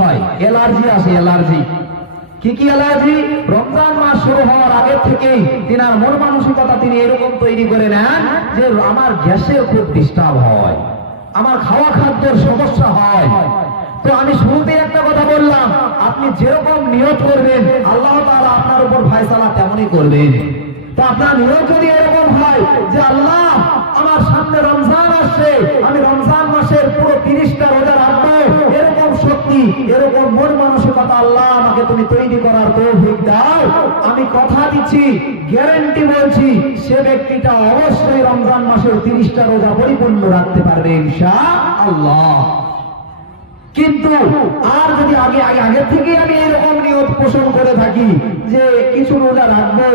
হয়, অ্যালার্জি আসে, অ্যালার্জি। কি কি অ্যালার্জি? রমজান মাস শুরু হওয়ার আগে থেকেই তিনার মন মানসিকতা তিনি এরকম তৈরি করে নেন যে আমার গ্যাসের খুব ডিস্টার্ব হয়, আমার খাওয়া খাদ্যের সমস্যা হয়। তো আমি শুরুতেই একটা কথা বললাম, আপনি যেরকম নিয়ত করবেন আল্লাহ তাআলা আপনার উপর ফয়সালা তেমনই করবেন। তো আপনার নিয়ত যদি এরকম হয় যে আল্লাহ আমার সামনে রমজান আসছে, আমি রমজান মাসের পুরো 30টা রোজা রাখবো, এরকম শক্তি, এরকম মন মানসিকতা আল্লাহ আমাকে তুমি তৈরি করার তৌফিক দাও, আমি কথা দিচ্ছি, গ্যারান্টি বলছি, সে ব্যক্তিটা অবশ্যই রমজান মাসের 30টা রোজা পরিপূর্ণ রাখতে পারবে ইনশাআল্লাহ। কিন্তু আর যদি আগে থেকে আমি এরকম নিয়ত পোষণ করে থাকি যে কিছু রোজা রাখবো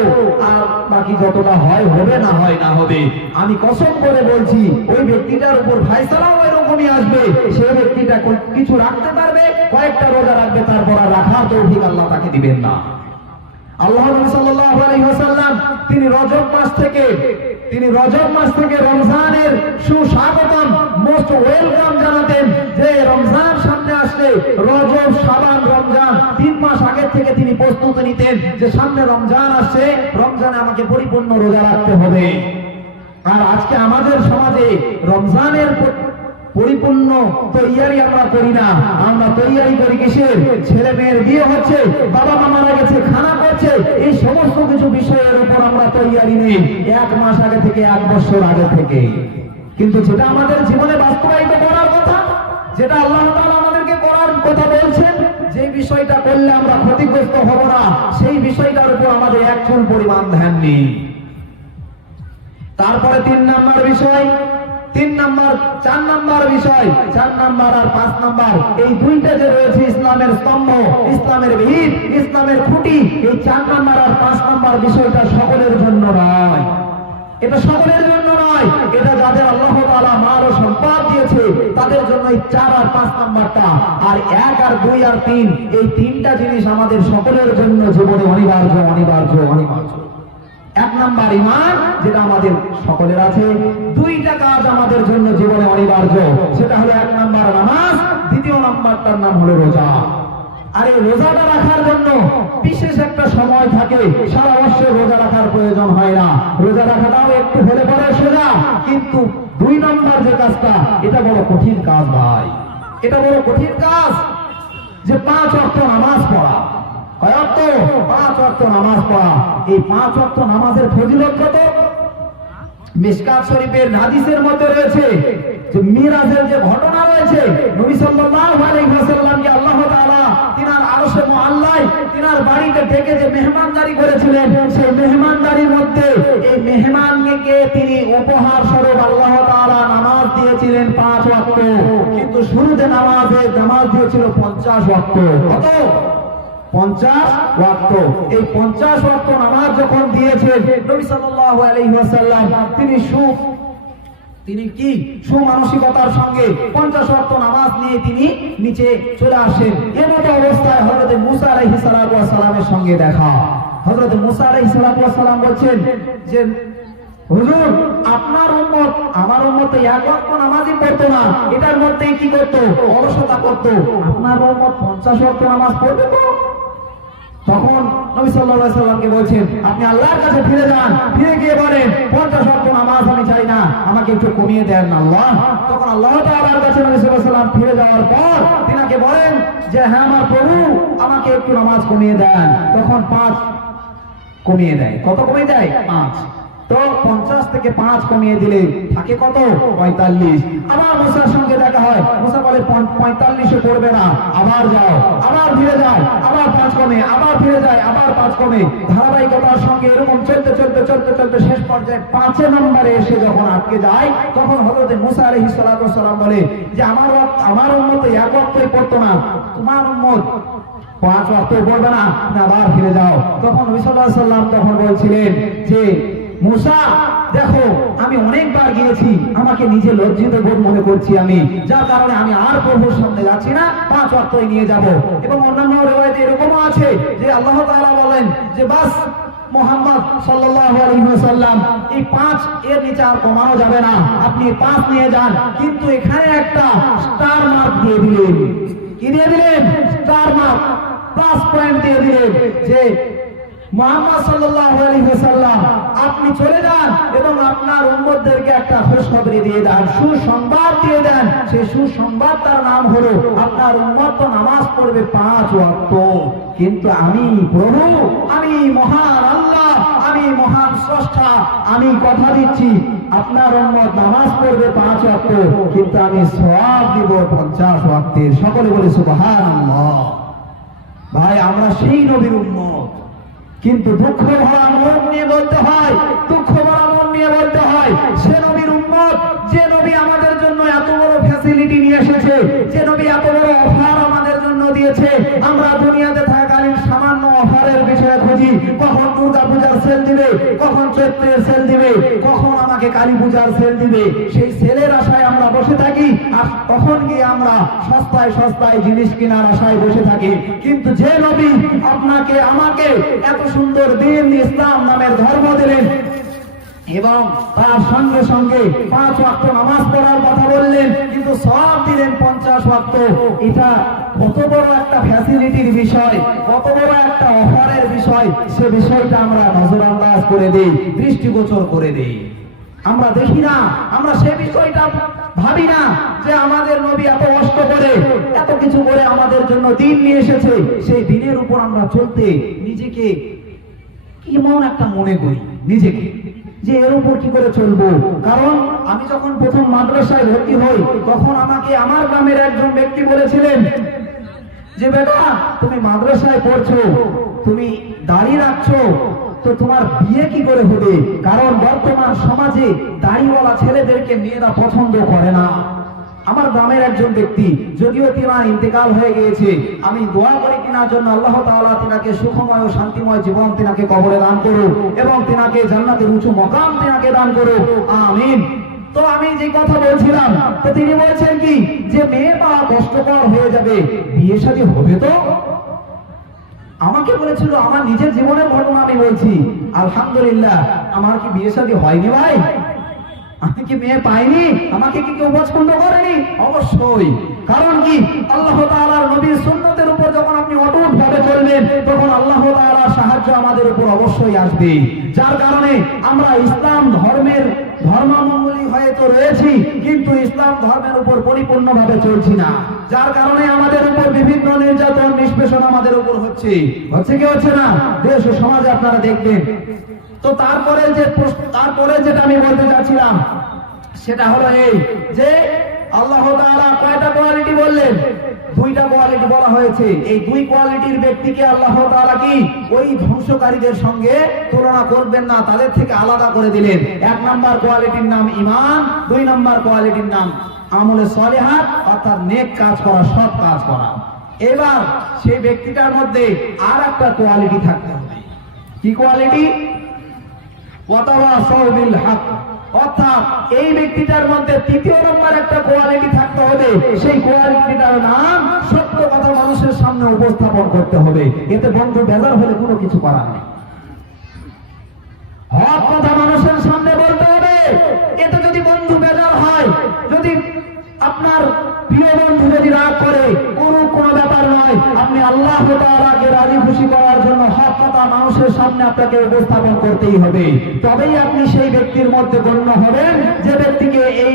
আর বাকি যতটা হয় হবে, না হয় না হবে, আমি কসম করে বলছি ওই ব্যক্তিটার উপর ফয়সালাও এরকমই আসবে। সেই ব্যক্তিটা কিছু রাখতে পারবে, কয়েকটা রোজা রাখবে, তারপর আর রাখার তৌফিক আল্লাহ তাকে দিবেন না। আল্লাহ নবী সাল্লাল্লাহু আলাইহি ওয়াসাল্লাম তিনি রজব মাস থেকে রমজানের সুস্বাগতম, মোস্ট ওয়েলকাম জানাতেন যে রমজান সামনে আসলে রজব, শাবান, রমজান 3 মাস আগে থেকে তিনি প্রস্তুতি নিতেন যে সামনে রমজান আসছে, রমজানে আমাকে পরিপূর্ণ রোজা রাখতে হবে। আর আজকে আমাদের সমাজে রমজানের পরিপূর্ণ তৈয়ারি আমরা করি না, আমরা তৈয়ারি করি কিসের? ছেলে মেয়ের বিয়ে হচ্ছে, বাবা মা মারা গেছে, খানা করছে, এই সমস্ত কিছু বিষয়ের উপর আমরা তৈয়ারি নেই 1 মাস আগে থেকে, 1 বছর আগে থেকে। কিন্তু যেটা আমাদের জীবনে বাস্তবায়িত করার কথা, যেটা আল্লাহ তাআলা আমাদেরকে করার কথা বলছেন, যে বিষয়টা করলে আমরা ক্ষতিগ্রস্ত হব না, সেই বিষয়টার উপর আমাদের এক চুল পরিমাণ ধ্যান নেই। তারপরে 3 নাম্বার বিষয়, 4 নাম্বার বিষয়, 4 নাম্বার আর 5 নাম্বার, এই দুইটা যে রয়েছে ইসলামের স্তম্ভ, ইসলামের ভিত, ইসলামের খুঁটি, এই 4 নাম্বার আর 5 নাম্বার বিষয়টা সকলের জন্য নয়। এটা সকলের জন্য নয়, এটা যাদের আল্লাহ তাআলা মাল ও সম্পদ দিয়েছে তাদের জন্য এই 4 আর 5 নাম্বারটা। আর 1 আর 2 আর 3, এই 3টা জিনিস আমাদের সকলের জন্য জীবনে অনিবার্য। 1 নাম্বার ঈমান, যেটা আমাদের সকলের আছে। 2টা কাজ আমাদের জন্য জীবনে অনিবার্য, সেটা হলো 1 নাম্বার নামাজ, 2য় নাম্বারটার নাম হলো রোজা। আর এই রোজাটা রাখার জন্য বিশেষ একটা সময় থাকে, সারা বছর রোজা রাখার প্রয়োজন হয় না, রোজা রাখাটাও একটু হলে পরে সোজা। কিন্তু 2 নাম্বার যে কাজটা, এটা বড় কঠিন কাজ ভাই, এটা বড় কঠিন কাজ, যে 5 ওয়াক্ত নামাজ পড়া। 5 ওয়াক্ত নামাজ পড়া। এই 5 ওয়াক্ত নামাজের ফজিলত কত? মিশকাত শরীফের হাদিসের মধ্যে রয়েছে যে মিরাজের যে ঘটনা রয়েছে, নবী সাল্লাল্লাহু আলাইহি ওয়াসাল্লামকে আল্লাহ তাআলা তিনার আরশে মুআল্লায় তিনার বাড়িতে ডেকে যে মেহমানদারি করেছিলেন, সেই মেহমানদারির মধ্যে এই মেহমানকে তিনি উপহার স্বরূপ আল্লাহ তাআলা নামাজ দিয়েছিলেন 5 ওয়াক্ত। কিন্তু শুরুতে নামাজ দিয়েছিল 50 ওয়াক্ত। কত? 50 ওয়াক্ত। এই 50 ওয়াক্ত নামাজ যখন দিয়েছেন নবী সাল্লাল্লাহু আলাইহি ওয়াসাল্লাম, তিনি কি সুমানসিকতার সঙ্গে 50 ওয়াক্ত নামাজ নিয়ে তিনি নিচে চলে আসেন। এমতো অবস্থায় হযরত মুসা আলাইহিস সালাতু ওয়াস সালামের সঙ্গে দেখা। হযরত মুসা আলাইহিস সালাতু ওয়াস সালাম বলছেন যে হুজুর, আপনার উম্মত আমার উম্মত 1 ওয়াক্ত নামাজই পড়তো না, এটার মধ্যেই কি করতো? অলসতা করতো। আপনার উম্মত 50 ওয়াক্ত নামাজ পড়বে তো? তখন নবী সাল্লাল্লাহু আলাইহি ওয়াসাল্লামকে বলছেন, আপনি আল্লাহর কাছে ফিরে যান, ফিরে গিয়ে বলেন 50 ওয়াক্ত নামাজ আমি চাই না, আমাকে একটু কমিয়ে দেন না আল্লাহ। তখন আল্লাহ তাআলার কাছে নবী সাল্লাল্লাহু আলাইহি ওয়াসাল্লাম ফিরে যাওয়ার পর তিনাকে বলেন যে হ্যাঁ আমার প্রভু, আমাকে একটু নামাজ কমিয়ে দেন। তখন 5 কমিয়ে দেয়। কত কমিয়ে দেয়? 5। তো 50 থেকে 5 কমিয়ে দিলে থাকে কত? 45। আবার মুসার সঙ্গে দেখা হয়, মুসা বলে 45-এ পড়বে না, আবার যাও, আবার ফিরে যাও, আবার 5 কমে, আবার ফিরে যায়, আবার 5 কমে। ধারাবাহিকতার সঙ্গে এরকম চলতে শেষ পর্যায়ে 5 নম্বরে এসে যখন আটকে যায়, তখন হযরত মুসা আলাইহিস সালাতু ওয়াস সালাম বলে যে আমার উম্মত 1 ওয়াক্তই পড়তো না, তোমার উম্মত 5 ওয়াক্ত পড়বে না, আবার ফিরে যাও। তখন নবী সাল্লাল্লাহু আলাইহি ওয়াসাল্লাম তখন বলছিলেন যে মুসা, দেখো আমি অনেকবার গিয়েছি, আমাকে নিজে লজ্জিত বোধ মনে করছি আমি, যার কারণে আমি আর প্রভুর সামনে যাচ্ছি না, 5 ওয়াক্তই নিয়ে যাব। এবং অন্যান্য রিওয়ায়াতে এরকমও আছে যে আল্লাহ তাআলা বলেন যে বাস মুহাম্মদ সাল্লাল্লাহু আলাইহি ওয়াসাল্লাম, এই 5 এর নিচে আর কমানো যাবে না, আপনি 5 নিয়ে যান। কিন্তু এখানে একটা স্টার মার্ক দিয়ে দিলেন। কি দিয়ে দিলেন? প্লাস পয়েন্ট দিয়ে দিলেন যে মুহাম্মদ সাল্লাল্লাহু আলাইহি ওয়াসাল্লাম আপনি চলে যান এবং আপনার উম্মতদেরকে একটা খুশখবরি দিয়ে দেন, সুসংবাদ দিয়ে দেন। সেই সুসংবাদ তার নাম হলো আপনার উম্মত তো নামাজ পড়বে 5 ওয়াক্ত, কিন্তু আমি প্রভু, আমি মহান আল্লাহ, আমি মহান স্রষ্টা, আমি কথা দিচ্ছি আপনার উম্মত নামাজ পড়বে 5 ওয়াক্ত, কিন্তু আমি সওয়াব দিব 50 ওয়াক্তের। সকলে বলে সুবহানাল্লাহ। ভাই আমরা সেই নবীর উম্মত, কিন্তু দুঃখ ভরা মন নিয়ে বলতে হয়, দুঃখ ভরা মন নিয়ে বলতে হয় সে নবীর উম্মত যে নবী আমাদের জন্য এত বড় ফ্যাসিলিটি নিয়ে এসেছে, যে নবী এত বড় অফার আমাদের জন্য দিয়েছে। আমরা দুনিয়াতে থাকাকালীন সামান্য অফারের বিষয়ে খুঁজি, কখন দুর্গা পূজার সেল দিবে, কখন চৈত্রের সেল দিবে, কখন আমাকে কালী পূজার সেল দিবে। সেই সেলের আশায় আমরা বসে থাকি, আর তখন গিয়ে আমরা সস্তায় সস্তায় জিনিস কেনার আশায় বসে থাকি। কিন্তু যে নবী আপনাকে আমাকে এত সুন্দর দিন ইসলাম নামের ধর্ম দিলেন এবং তার সঙ্গে সঙ্গে 5 ওয়াক্ত নামাজ পড়ার কথা বললেন, কিন্তু সওয়াব দিলেন 50 ওয়াক্ত, এটা কত বড় একটা ফ্যাসিলিটির বিষয়, কত বড় একটা অফারের বিষয়, সে বিষয়টা আমরা নজরআন্দাজ করে দেই, দৃষ্টিগোচর করে দেই। আমরা দেখি না, আমরা সে বিষয়টা ভাবি না যে আমাদের নবী এত কষ্ট করে এত কিছু করে আমাদের জন্য দিন নিয়ে এসেছে। সেই দিনের উপর আমরা চলতে নিজেকে কেমন একটা মনে করি, নিজেকে যে এর উপর কি করে চলবো। কারণ আমি যখন প্রথম মাদ্রাসায় ভর্তি হই তখন আমাকে আমার গ্রামের একজন ব্যক্তি বলেছিলেন যে বেটা তুমি মাদ্রাসায় পড়ছো, তুমি দাড়ি রাখছো, তো তোমার বিয়ে কি করে হবে? কারণ বর্তমান সমাজে দাড়িওয়ালা ছেলেদেরকে মেয়েরা পছন্দ করে না। আমার গ্রামের একজন ব্যক্তি, যদিও তিনার ইন্তেকাল হয়ে গিয়েছে, আমি দোয়া করি তিনার জন্য আল্লাহ তাআলা তিনাকে সুখময় ও শান্তিময় জীবন তিনাকে কবরে দান করুক এবং তিনাকে জান্নাতের উঁচু মকাম তিনাকে দান করুক, আমিন। তো আমি যে কথা বলছিলাম, তো তিনি বলছেন কি যে মেয়ে পাওয়া কষ্টকর হয়ে যাবে, বিয়ে শাদী হবে তো? আমাকে বলেছিল, আমার নিজের জীবনের ঘটনা আমি বলছি, আলহামদুলিল্লাহ আমার কি বিয়ে শাদী হয়নি ভাই? আমি কি মেয়ে পাইনি? আমাকে কি কেউ পছন্দ করেনি? অবশ্যই। কারণ কি আল্লাহ তাআলার নবীর সুন্নতের উপর যখন আপনি অটুট ভাবে চলবেন তখন আল্লাহ তাআলার সাহায্য আমাদের উপর অবশ্যই আসবে। যার কারণে আমরা ইসলাম ধর্মের ধর্মাবলম্বী হয়ে তো রয়েছি, কিন্তু ইসলাম ধর্মের উপর পরিপূর্ণভাবে চলছি না। যার কারণে আমাদের উপর বিভিন্ন নির্যাতন নিষ্পেষণ আমাদের উপর হচ্ছে কি হচ্ছে না? দেশ ও সমাজে আপনারা দেখবেন। তো তারপরে যেটা আমি বলতে চাচ্ছিলাম সেটা হলো এই যে আল্লাহ তাআলা কয়টা কোয়ালিটি বললেন? 2টা কোয়ালিটি বলা হয়েছে। এই 2 কোয়ালিটির ব্যক্তিকে আল্লাহ তাআলা কি ওই ধ্বংসকারীদের সঙ্গে তুলনা করবেন না, তাদের থেকে আলাদা করে দিলেন। 1 নাম্বার কোয়ালিটির নাম ঈমান, 2 নাম্বার কোয়ালিটির নাম আমলে সলিহাত, অর্থাৎ নেক কাজ করা, সৎ কাজ করা। এবার সেই ব্যক্তিটার মধ্যে আর একটা কোয়ালিটি থাকতে হবে। কি কোয়ালিটি? ওয়াতাওয়াসাউ বিল হক, অর্থাৎ এই ব্যক্তিটার মধ্যে 3য় নম্বর একটা কোয়ালিটি থাকতে হবে। সেই কোয়ালিটিটার নাম সত্য কথা মানুষের সামনে উপস্থাপন করতে হবে। এতে বন্ধু বেজার হলে কোনো কিছু করার নেই। হক কথা মানুষের সামনে বলতে হবে। এতে যদি বন্ধু বেজার হয়, যদি আপনার প্রিয় বন্ধু যদি রাগ করে, কোনো ব্যাপার নয়, আপনি আল্লাহ তাআলাকে রাজি খুশি করার জন্য হক কথা মানুষের সামনে আপনাকে উপস্থাপন করতেই হবে। তবেই আপনি সেই ব্যক্তির মধ্যে গণ্য হবেন যে ব্যক্তিকে এই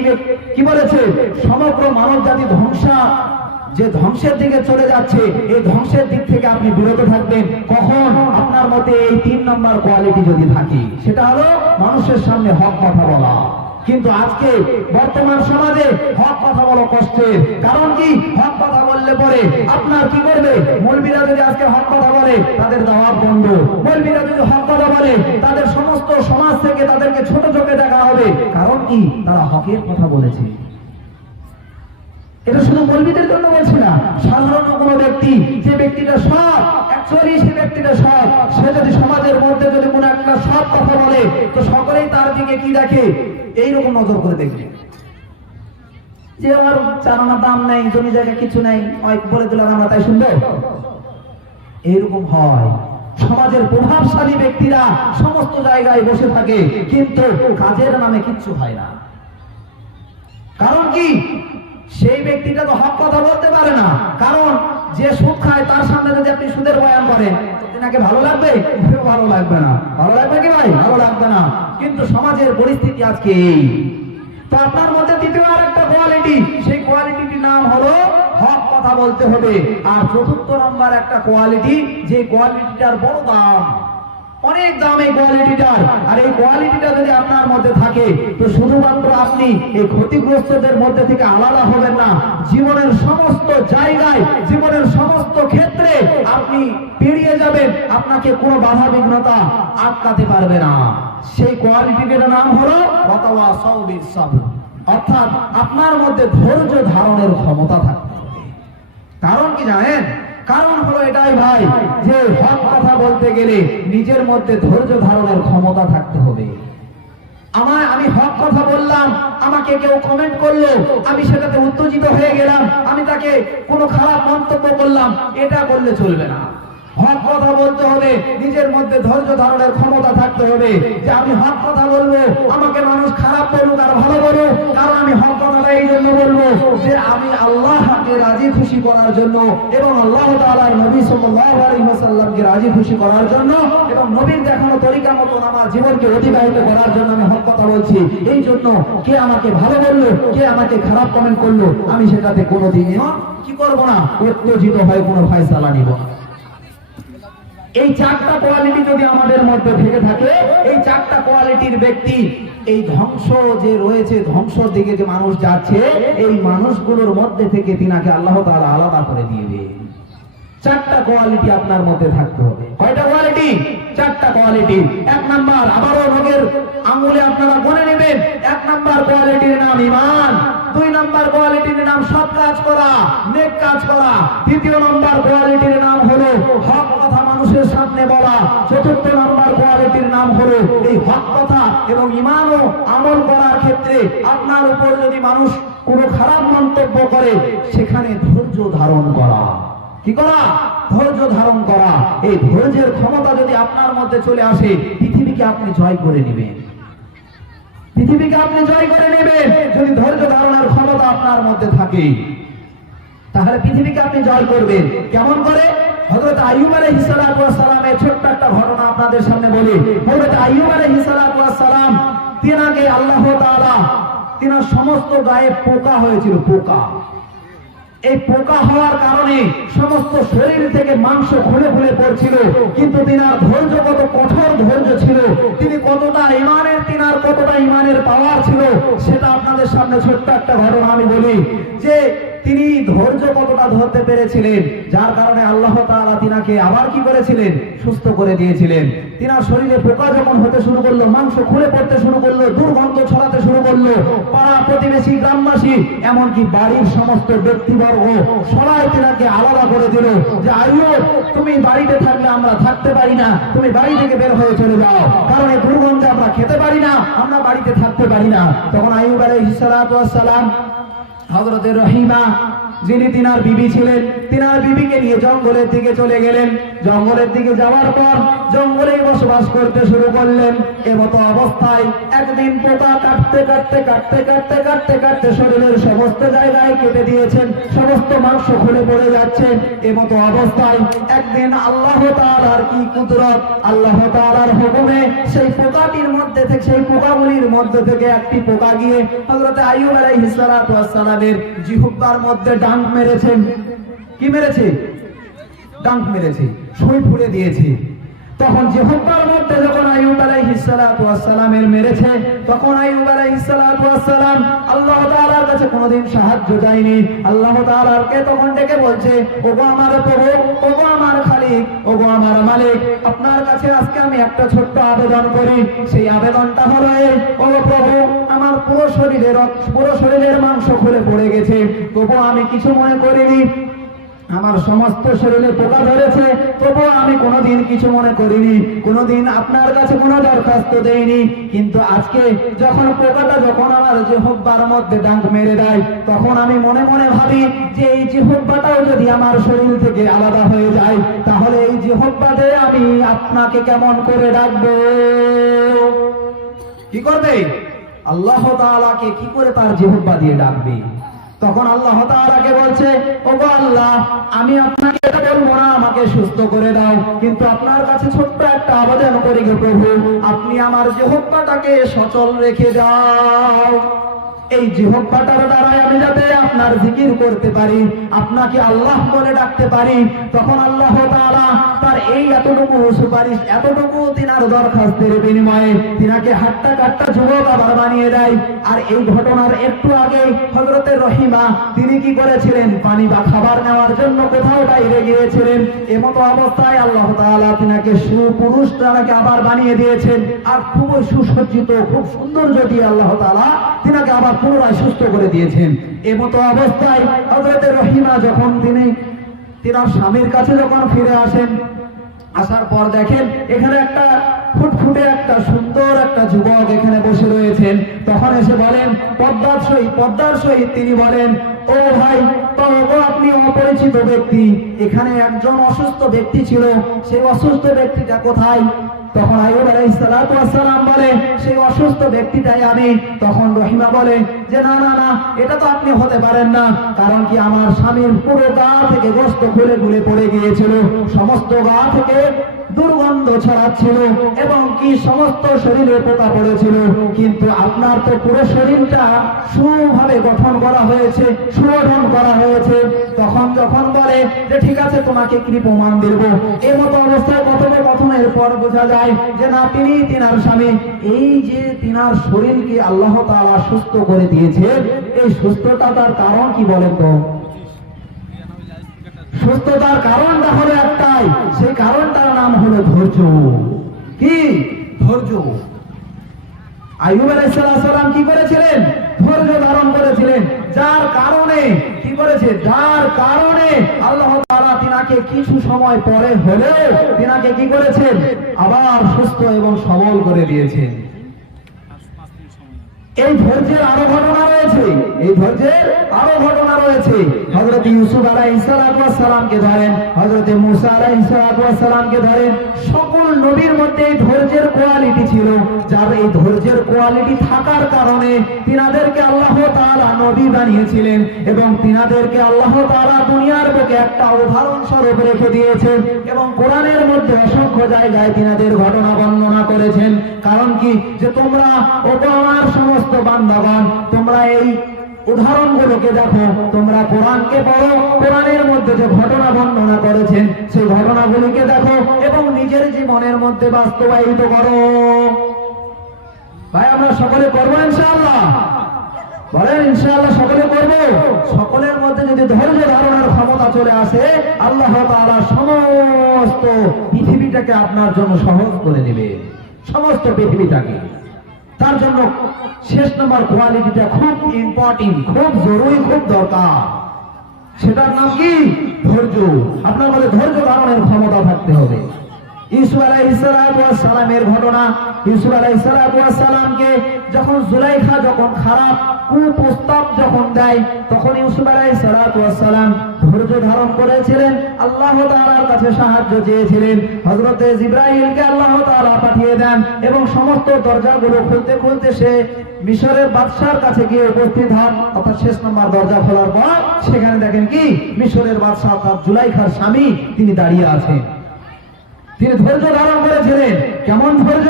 কি বলেছে সমগ্র মানব জাতি ধ্বংসের দিকে চলে যাচ্ছে, এই ধ্বংসের দিক থেকে আপনি বিরত থাকবেন। কখন? আপনার মধ্যে এই 3 নম্বর কোয়ালিটি যদি থাকে, সেটা হলো মানুষের সামনে হক কথা বলা। কিন্তু আজকে বর্তমান সমাজে হক কথা বলা কষ্টের। কারণ কি? হক কথা বললে পরে আপনার কি করবে? মৌলবীরা যদি আজকে হক কথা বলে তাদের দাওয়াত বন্ধ। মৌলবীরা যদি হক কথা বলে তাদের সমস্ত সমাজ থেকে তাদেরকে ছোট চোখে দেখা হবে। কারণ কি? তারা হকের কথা বলেছে। এটা শুধু মৌলবীদের জন্য বলছি না, সাধারণ কোনো ব্যক্তি, যে ব্যক্তিটা সৎ, অ্যাকচুয়ালি সে ব্যক্তিটা সৎ, সে যদি সমাজের মধ্যে যদি কোনো একটা সৎ কথা বলে তো সকলেই তার দিকে কি দেখে? এইরকম নজর করে দেখবে যে আমার চারানা দাম নেই, জমি জায়গা কিছু নেই, বলে দিলাম আমরা তাই শুনবো। এইরকম হয়। সমাজের প্রভাবশালী ব্যক্তিরা সমস্ত জায়গায় বসে থাকে, কিন্তু কাজের নামে কিচ্ছু হয় না। কারণ কি? সেই ব্যক্তিটা তো হক কথা বলতে পারে না। কারণ যে সুদ খায় তার সামনে যদি আপনি সুদের বয়ান করেন, নাকি ভালো লাগবে? ভালো লাগবে না। ভালো লাগবে কি ভাই? ভালো লাগবে না। কিন্তু সমাজের পরিস্থিতি আজকে এই। তো আপনার মধ্যে দ্বিতীয় আর একটা কোয়ালিটি, সেই কোয়ালিটিটির নাম হলো হক কথা বলতে হবে। আর চতুর্থ নম্বর একটা কোয়ালিটি, যে কোয়ালিটিটার বড় দাম, অনেক দাম এই কোয়ালিটিটার। আর এই কোয়ালিটিটা যদি আপনার মধ্যে থাকে, তো শুধুমাত্র আপনি এই ক্ষতিগ্রস্তদের মধ্যে থেকে আলাদা হবেন না, জীবনের সমস্ত জায়গায়, জীবনের সমস্ত ক্ষেত্রে আপনি পেরিয়ে যাবেন, আপনাকে কোনো বাধা বিঘ্নতা আটকাতে পারবে না। সেই কোয়ালিটিটার নাম হলো ওয়াতাওয়াসাউ বিস সাবর, অর্থাৎ আপনার মধ্যে ধৈর্য ধারণের ক্ষমতা থাকতে হবে। কারণ কি জানেন? কারণ হলো এটাই ভাই, যে হক কথা বলতে গেলে নিজের মধ্যে ধৈর্য ধারণের ক্ষমতা থাকতে হবে। আমি হক কথা বললাম, আমাকে কেউ কমেন্ট করলো, আমি সেটাতে উত্তেজিত হয়ে গেলাম, আমি তাকে কোনো খারাপ মন্তব্য করলাম, এটা করলে চলবে না। হক কথা বলতে হবে, নিজের মধ্যে ধৈর্য ধারণের ক্ষমতা থাকতে হবে, যে আমি হক কথা বলবো, আমাকে মানুষ খারাপ বলুক আর ভালো বলুক, কারণ আমি হক কথাটা এই জন্য বলবো যে আমি আল্লাহকে রাজি খুশি করার জন্য এবং আল্লাহ তাআলার নবী সাল্লাল্লাহু আলাইহি ওয়াসাল্লামকে রাজি খুশি করার জন্য এবং নবীর দেখানো তরিকা মতন আমার জীবনকে অতিবাহিত করার জন্য আমি হক কথা বলছি। এই জন্য কে আমাকে ভালো বললো, কে আমাকে খারাপ কমেন্ট করলো, আমি সেটাতে কোনোদিনও কি করবো না, উত্তেজিত হয়ে কোনো ফয়সালা নিব না। এই চারটা কোয়ালিটি যদি আমাদের মধ্যে থেকে থাকে, এই চারটা কোয়ালিটির ব্যক্তি, এই ধ্বংস যে রয়েছে, ধ্বংসর দিকে যে মানুষ যাচ্ছে, এই মানুষগুলোর মধ্যে থেকে তিনাকে আল্লাহ তাআলা আলাদা করে দিবে। চারটা কোয়ালিটি আপনার মধ্যে থাকতে হবে। কয়টা কোয়ালিটি? চারটা কোয়ালিটি। এক নাম্বার, আবারও রোগের আঙুলে আপনারা গনে নেবেন, এক নাম্বার কোয়ালিটির নাম ঈমান, দুই নাম্বার কোয়ালিটির নাম সৎ কাজ করা, নেক কাজ করা, তৃতীয় নাম্বার কোয়ালিটির নাম হলো হক কথা মানুষের সামনে বলা, চতুর্থ নাম্বার কোয়ালিটির নাম হলো এই হক কথা এবং ঈমান ও আমল করার ক্ষেত্রে আপনার উপর যদি মানুষ কোনো খারাপ মন্তব্য করে, সেখানে ধৈর্য ধারণ করা। কি করা? ধৈর্য ধারণ করা। এই ধৈর্যের ক্ষমতা যদি আপনার মধ্যে চলে আসে, পৃথিবীকে আপনি জয় করে নেবেন। পৃথিবীকে আপনি জয় করে নেবেন যদি ধৈর্য ধারণের ক্ষমতা আপনার মধ্যে থাকে, তাহলে পৃথিবীকে আপনি জয় করবেন। কেমন করে? হযরত আইয়ুব আলাইহিস সালাতু ওয়াস সালামের ছোট্ট একটা ঘটনা আপনাদের সামনে বলি। হযরত আইয়ুব আলাইহিস সালাতু ওয়াস সালাম, তিনাকে আল্লাহ তাআলা, তিনার সমস্ত গায়ে পোকা হয়েছিল, পোকা। এই পোকা হওয়ার কারণে সমস্ত শরীর থেকে মাংস খুলে খুলে পড়ছিল, কিন্তু তিনার ধৈর্য কত কঠোর ধৈর্য ছিল, তিনি কতটা ইমানের, তিনার কতটা ইমানের পাওয়ার ছিল, সেটা আপনাদের সামনে ছোট্ট একটা ঘটনা আমি বলি। যে তিনি ধৈর্য কতটা ধরতে পেরেছিলেন, যার কারণে আল্লাহ তাআলা তিনাকে আবার কি করেছিলেন? সুস্থ করে দিয়েছিলেন। তিনার শরীরে পোকা যখন হতে শুরু করলো, মাংস খুলে পড়তে শুরু করলো, দুর্গন্ধ ছড়াতে শুরু করলো, পাড়া প্রতিবেশী, গ্রামবাসী, এমনকি বাড়ির সমস্ত ব্যক্তিবর্গ সবাই তিনাকে আলাদা করে দিল, যে আইয়ুব, তুমি বাড়িতে থাকলে আমরা থাকতে পারি না, তুমি বাড়ি থেকে বের হয়ে চলে যাও, কারণ এই দুর্গন্ধে আমরা খেতে পারি না, আমরা বাড়িতে থাকতে পারি না। তখন আইয়ুব আলাইহিস সালাতু ওয়াস সালাম হযরত রহিমা, যিনি তিনার বিবি ছিলেন, তিনার বিবিকে নিয়ে জঙ্গলের দিকে চলে গেলেন। জঙ্গলের দিকে যাওয়ার পর জঙ্গলেই বসবাস করতে শুরু করলেন। এমতো অবস্থায় একদিন পোকা কাটতে কাটতে কাটতে কাটতে কাটতে কাটতে শরীরের সমস্ত জায়গায় কেটে দিয়েছেন, সমস্ত মাংস খুলে পড়ে যাচ্ছে। এমতো অবস্থায় একদিন আল্লাহ তাআলার কি কুদরত, আল্লাহ তাআলার হুকুমে সেই পোকাটির মধ্যে থেকে, সেই পোকাগুলির মধ্যে থেকে একটি পোকা গিয়ে হযরত আইয়ুব আলাইহিস সালাতু ওয়াস সালামের জিহ্বার মধ্যে ডাঙ্ক মেরেছেন। কি মেরেছে? ডাঙ্ক মেরেছে, সুই ফুলে দিয়েছে। তখন জিহ্বার মধ্যে যখন আইয়ুব আলাইহিস সালাতু ওয়াস সালামের মেরেছে, তখন আইয়ুব আলাইহিস সালাতু ওয়াস সালাম আল্লাহ তাআলার কাছে কোনোদিন সাহায্য চায়নি। আল্লাহ তাআলাকে তখন ডেকে বলছে, ওগো আমার প্রভু, ওগো আমার খালিক, ওগো আমার মালিক, আপনার কাছে আজকে আমি একটা ছোট্ট আবেদন করি। সেই আবেদনটা হলো এই, ওগো প্রভু, আমার পুরো শরীরের মাংস খুলে পড়ে গেছে, তবু আমি কিছু মনে করিনি। আমার সমস্ত শরীরে পোকা ধরেছে, তবুও আমি কোনোদিন কিছু মনে করিনি, কোনোদিন আপনার কাছে কোনো দরখাস্ত দেইনি। কিন্তু আজকে যখন পোকাটা যখন আমার জিহ্বার মধ্যে ডাঙ্ক মেরে দেয়, তখন আমি মনে মনে ভাবি যে এই জিহ্বাটাও যদি আমার শরীর থেকে আলাদা হয়ে যায়, তাহলে এই জিহ্বাতে আমি আপনাকে কেমন করে ডাকবো? কি করবে? আল্লাহ তাআলাকে কি করে তার জিহ্বা দিয়ে ডাকবে? তখন আল্লাহ তাআলাকে বলছে, ওগো আল্লাহ, আমি আপনাকে এটা বলবো না আমাকে সুস্থ করে দাও, কিন্তু আপনার কাছে ছোট্ট একটা আবেদন করি গো প্রভু, আপনি আমার জিহ্বাটাকে সচল রেখে দাও। এই জিহ্বাটার দ্বারাই আমি যাতে আপনার জিকির করতে পারি, আপনাকে আল্লাহ বলে ডাকতে পারি। তখন আল্লাহ তাআলা তার এই এতটুকু সুপারিশ, এতটুকু তিনার দরখাস্তের বিনিময়ে তিনাকে হাট্টা কাট্টা যুবক আবার বানিয়ে দেয়। আর এই ঘটনার একটু আগে হযরতে রহিমা তিনি কি করেছিলেন, পানি বা খাবার নেওয়ার জন্য কোথাও বাইরে গিয়েছিলেন। এমতো অবস্থায় আল্লাহ তাআলা তিনাকে সুপুরুষ তারাকে আবার বানিয়ে দিয়েছেন, আর খুবই সুসজ্জিত, খুব সৌন্দর্য দিয়ে আল্লাহ তাআলা তিনাকে আবার পুনরায় সুস্থ করে দিয়েছেন। এমতো অবস্থায় হযরতে রহিমা যখন তিনার স্বামীর কাছে যখন ফিরে আসেন, আসার পর দেখেন এখানে একটা ফুটফুটে একটা সুন্দর একটা যুবক এখানে বসে রয়েছেন। তখন এসে বলেন পদ্মার সহিত তিনি বলেন, ও ভাই, তো আপনি অপরিচিত ব্যক্তি, এখানে একজন অসুস্থ ব্যক্তি ছিল, সেই অসুস্থ ব্যক্তিটা কোথায়? তখন আইয়ুব আলাইহিস সালাতু ওয়াস সালাম বলে, সেই অসুস্থ ব্যক্তিটাই আমি। তখন রহিমা বলে যে না না না, এটা তো আপনি হতে পারেন না, কারণ কি আমার স্বামীর পুরো গা থেকে গোশত খুলে খুলে পড়ে গিয়েছিল, সমস্ত গা থেকে দুর্গন্ধ ছড়াচ্ছিল এবং কি সমস্ত শরীরে পোকা পড়েছিল, কিন্তু আপনার তো পুরো শরীরটা সুভাবে গঠন করা হয়েছে, সুগঠন করা হয়েছে। তখন যখন বলে যে ঠিক আছে, তোমাকে কি প্রমাণ দেব, এই মতো অবস্থায় কথোপকথনের পর বোঝা যায় যে না, তিনি তিনার স্বামী, এই যে তিনার শরীরকে আল্লাহ তাআলা সুস্থ করে দিয়েছে, এই সুস্থতা তার কারণ কি বলেন তো? সুস্থতার কারণটা হলো একটাই, সেই কারণটার নাম হলো ধৈর্য। কি? ধৈর্য। আইয়ুব আলাইহিস সালাম কি করেছিলেন? ধৈর্য ধারণ করেছিলেন, যার কারণে কি করেছে, যার কারণে আল্লাহ তাআলা তিনাকে কিছু সময় পরে হলেও তিনাকে কি করেছেন, আবার সুস্থ এবং সবল করে দিয়েছেন। এই ধৈর্যের আরো ঘটনা রয়েছে, এই ধৈর্যের আরো ঘটনা রয়েছে। হযরত ইউসুফ আলাইহিস সালামকে ধরেন, হযরত মুসা আলাইহিস সালামকে ধরেন, সকল নবীর মধ্যে এই ধৈর্যের কোয়ালিটি ছিল, যার এই ধৈর্যের কোয়ালিটি থাকার কারণে তিনাদেরকে আল্লাহ তাআলা নবী বানিয়েছিলেন এবং তিনাদেরকে আল্লাহ তাআলা দুনিয়ার বুকে একটা উদাহরণ স্বরূপ রেখে দিয়েছেন এবং কোরআনের মধ্যে অসংখ্য জায়গায় তিনাদের ঘটনা বর্ণনা করেছেন। কারণ কি, যে তোমরা আমার সমস্ত বান্দাগণ, তোমরা এই উদাহরণগুলোকে দেখো, তোমরা কোরআনকে পড়ো, কোরআনের মধ্যে যে ঘটনা বর্ণনা করেছেন সেই ঘটনাগুলিকে দেখো এবং নিজের জীবনের মধ্যে বাস্তবায়িত করো। ভাই, আমরা সকলে করবো ইনশাআল্লাহ? বলেন ইনশাআল্লাহ সকলে করবো। সকলের মধ্যে যদি ধৈর্য ধারণের ক্ষমতা চলে আসে, আল্লাহ তাআলা সমস্ত পৃথিবীটাকে আপনার জন্য সহজ করে দেবে, সমস্ত পৃথিবীটাকে। তার জন্য শেষ নম্বর কোয়ালিটিটা খুব ইম্পর্টেন্ট, খুব জরুরি, খুব দরকার, সেটার নাম কি? ধৈর্য। আপনার মধ্যে ধৈর্য ধারণের ক্ষমতা থাকতে হবে। ইউসুফ আলাইহিস সালামের ঘটনা, ইউসুফ আলাইহিস সালামকে যখন জুলাইখা যখন খারাপ কুপ্রস্তাব যখন দেয়, তখন ইউসুফ আলাইহিস সালাম ধৈর্য ধারণ করেছিলেন, আল্লাহ তাআলার কাছে সাহায্য চেয়েছিলেন। হযরতে জিবরাইলকে আল্লাহ তাআলা পাঠিয়ে দেন এবং সমস্ত দরজাগুলো খুলতে খুলতে সে মিশরের বাদশার কাছে গিয়ে উপস্থিত হন। অর্থাৎ শেষ নম্বর দরজা খোলার পর সেখানে দেখেন কি, মিশরের বাদশা অর্থাৎ জুলাইখার স্বামী তিনি দাঁড়িয়ে আছেন। তিনি ধৈর্য ধারণ করেছিলেন। কেমন ধৈর্য?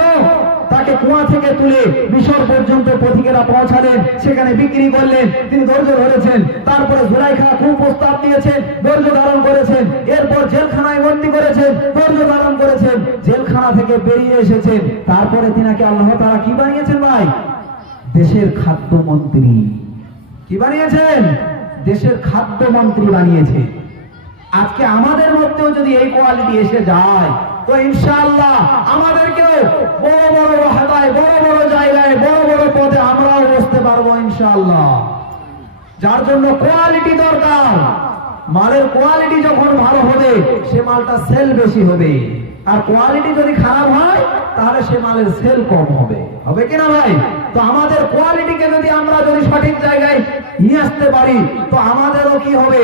তাকে কুয়া থেকে তুলে মিশর পর্যন্ত পথিকেরা পৌঁছালেন, সেখানে বিক্রি করলেন, তিনি ধৈর্য ধরেছেন। তারপরে জুলাইখা কুপ্রস্তাব দিয়েছেন, ধৈর্য ধারণ করেছেন। এরপর জেলখানায় বন্দী করেছেন, ধৈর্য ধারণ করেছেন। জেলখানা থেকে বেরিয়ে এসেছেন, তারপরে তিনাকে আল্লাহ তাআলা কি বানিয়েছেন ভাই? দেশের খাদ্যমন্ত্রী। কি বানিয়েছেন? দেশের খাদ্যমন্ত্রী বানিয়েছে। আজকে আমাদের মধ্যেও যদি এই কোয়ালিটি এসে যায়, তো ইনশাআল্লাহ আমাদেরকেও বড় বড় হাতায়, বড় বড় জায়গায়, বড় বড় পদে আমরাও বসতে পারবো ইনশাআল্লাহ। যার জন্য কোয়ালিটি দরকার। মালের কোয়ালিটি যখন ভালো হবে, সে মালটা সেল বেশি হবে, আর কোয়ালিটি যদি খারাপ হয় তাহলে সে মালের সেল কম হবে। হবে কিনা ভাই? তো আমাদের কোয়ালিটিকে যদি আমরা সঠিক জায়গায় নিয়ে আসতে পারি, তো আমাদেরও কি হবে?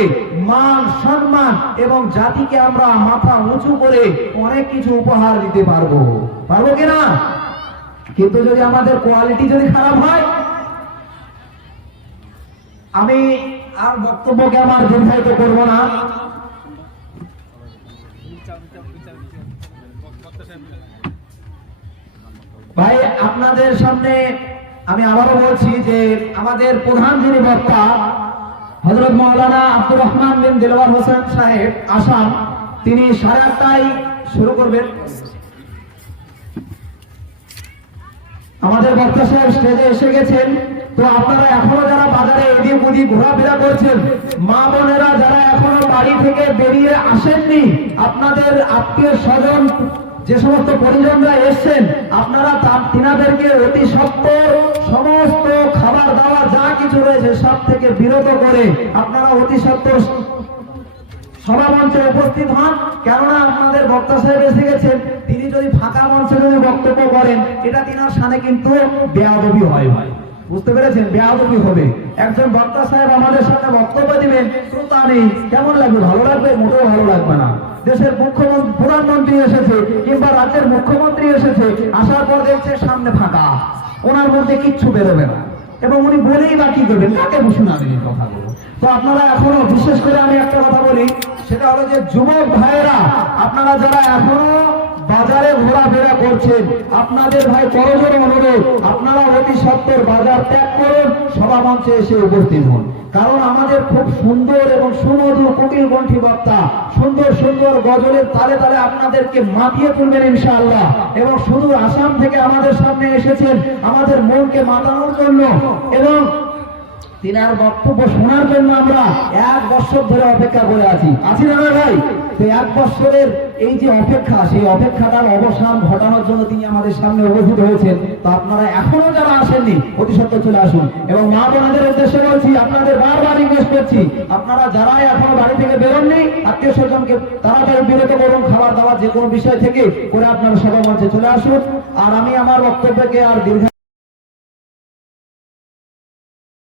মান সম্মান এবং জাতিকে আমরা মাথা উঁচু করে অনেক কিছু উপহার দিতে পারবো। পারবো কিনা? কিন্তু যদি আমাদের কোয়ালিটি যদি খারাপ হয়, আমি আর বক্তব্যকে আমার দীর্ঘায়িত করবো না। ভাই আপনাদের সামনে আমি আবারও বলছি যে আমাদের প্রধান যিনি বক্তা হযরত মাওলানা আব্দুর রহমান বিন দিলওয়ার হোসেন সাহেব আসাম, তিনি 8:30টায় শুরু করবেন। আমাদের বক্তা সাহেব স্টেজে এসে গেছেন। তো আপনারা এখনো যারা বাজারে এদিক ওদিক ঘোরাফেরা করছেন, মা বোনেরা যারা এখনো বাড়ি থেকে বেরিয়ে আসেননি, আপনাদের আত্মীয় স্বজন যে সমস্ত পরিজনরা এসছেন, আপনারা তিনাদেরকে অতি সত্বর সমস্ত খাবার দাবার যা কিছু রয়েছে সব থেকে বিরত করে আপনারা অতি সত্বর সভা মঞ্চে উপস্থিত হন। কেননা আপনাদের বক্তা সাহেব এসে গেছেন, তিনি যদি ফাঁকা মঞ্চে যদি বক্তব্য করেন, এটা তিনার সামনে কিন্তু বেয়াদবি হয় ভাই, বুঝতে পেরেছেন? বেয়াদবি হবে। একজন বক্তা সাহেব আমাদের সামনে বক্তব্য দিবেন, শ্রোতা নেই, কেমন লাগবে? ভালো লাগবে? মোটেও ভালো লাগবে না। দেশের মুখ্যমন্ত্রী প্রধানমন্ত্রী এসেছে কিংবা রাজ্যের মুখ্যমন্ত্রী এসেছে, আসার পর দেখছে সামনে ফাঁকা, ওনার মধ্যে কিচ্ছু বেরোবে না, এবং উনি বলেই বা কি করবেন, কাকে শোনাবেন এই কথাগুলো? তো আপনারা এখনো, বিশেষ করে আমি একটা কথা বলি, সেটা হলো যে যুবক ভাইয়েরা আপনারা যারা এখনো বাজারে ঘোরাফেরা করছেন, আপনাদের ভাই করজোড়ে অনুরোধ, আপনারা অতি সত্বর বাজার ত্যাগ করুন, সভা মঞ্চে এসে উপস্থিত হন। কারণ আমাদের খুব সুন্দর এবং সুমধুর কোকিল কণ্ঠী বক্তা সুন্দর সুন্দর গজলের তালে তালে আপনাদেরকে মাতিয়ে তুলবেন ইনশাআল্লাহ। এবং শুধু আসাম থেকে আমাদের সামনে এসেছেন আমাদের মনকে মাতানোর জন্য, এবং তিনার বক্তব্য শোনার জন্য আমরা 1 বছর ধরে অপেক্ষা করে আছি না ভাই? তো 1 বছরের এই যে অপেক্ষা, সেই অপেক্ষাটার অবসান ঘটানোর জন্য তিনি আমাদের সামনে উপস্থিত হয়েছেন। তো আপনারা এখনো যারা আসেননি, অতি সত্বর চলে আসুন। এবং মা বোনদের উদ্দেশ্যে বলছি, আপনাদের বারবার রিকোয়েস্ট করছি, আপনারা যারাই এখনো বাড়ি থেকে বেরোননি, আত্মীয় স্বজনকে তাড়াতাড়ি বিরত করুন, খাবার দাবার যে কোনো বিষয় থেকে করে আপনারা সভা মঞ্চে চলে আসুন। আর আমি আমার বক্তব্যকে আর দীর্ঘ